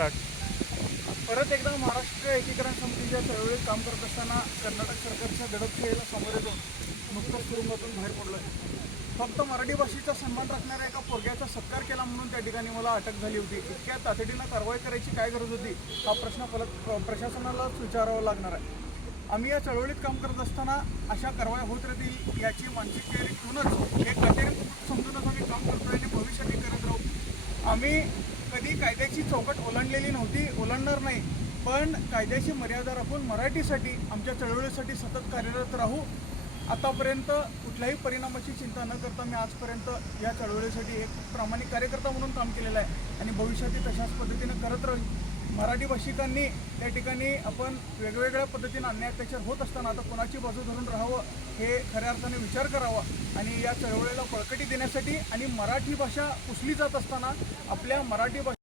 Start. परत एकदा महाराष्ट्र एकीकरण समितीच्या चळवळीत काम करत असताना कर्नाटक सरकारच्या दडपशाहीला सामोरे जाऊन नुकतंच तुरुंगातून बाहेर पडलो आहे. फक्त मराठी भाषेचा सन्मान राखणाऱ्या एका पोरग्याचा सत्कार केला म्हणून त्या ठिकाणी मला अटक झाली होती. इतक्या तातडीनं कारवाई करायची काय गरज होती हा प्रश्न प्रशासनालाच विचारावा लागणार आहे. आम्ही या चळवळीत काम करत असताना अशा कारवाई होत राहतील याची मानसिक तयारी ठेवूनच एक कठीण समजूनच आम्ही काम करतोय आणि भविष्यातही करत राहू. आम्ही कधी कायद्याची चौकट ओलांडलेली नव्हती, ओलांडणार नाही, पण कायद्याची मर्यादा राखून मराठीसाठी आमच्या चळवळीसाठी सतत कार्यरत राहू. आतापर्यंत कुठल्याही परिणामाची चिंता न करता मी आजपर्यंत या चळवळीसाठी एक प्रामाणिक कार्यकर्ता म्हणून काम केलेलं आहे आणि भविष्यातही तशाच पद्धतीनं करत राहील. मराठी भाषिकांनी त्या ठिकाणी आपण वेगवेगळ्या पद्धतीनं अन्याय अत्याचार होत असताना आता कोणाची बाजू धरून राहावं हे खऱ्या अर्थाने विचार करावा आणि या चळवळीला बळकटी देण्यासाठी आणि मराठी भाषा पुसली जात असताना आपल्या मराठी भाषा